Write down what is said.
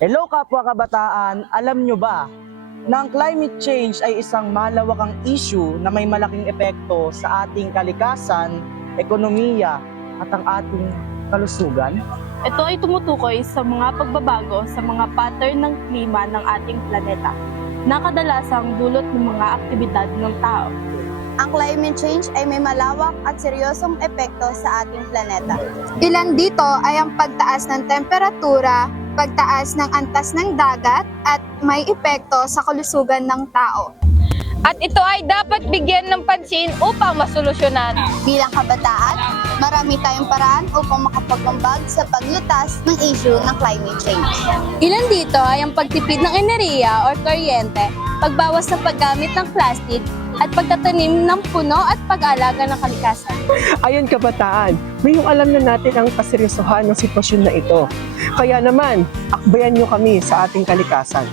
Hello kapwa kabataan, alam nyo ba na ang climate change ay isang malawakang issue na may malaking epekto sa ating kalikasan, ekonomiya at ang ating kalusugan? Ito ay tumutukoy sa mga pagbabago sa mga pattern ng klima ng ating planeta na kadalasang dulot ng mga aktibidad ng tao. Ang climate change ay may malawak at seryosong epekto sa ating planeta. Ilan dito ay ang pagtaas ng temperatura, pagtaas ng antas ng dagat, at may epekto sa kalusugan ng tao. At ito ay dapat bigyan ng pansin upang masolusyonan. Bilang kabataan, marami tayong paraan upang makapagambag sa paglutas ng issue ng climate change. Ilan dito ay ang pagtipid ng enerhiya o kuryente, pagbawas ng paggamit ng plastic, at pagtatanim ng puno at pag-aalaga ng kalikasan. Ayon kabataan, ngayong alam na natin ang kaseryosohan ng sitwasyon na ito. Kaya naman, akbayan nyo kami sa ating kalikasan.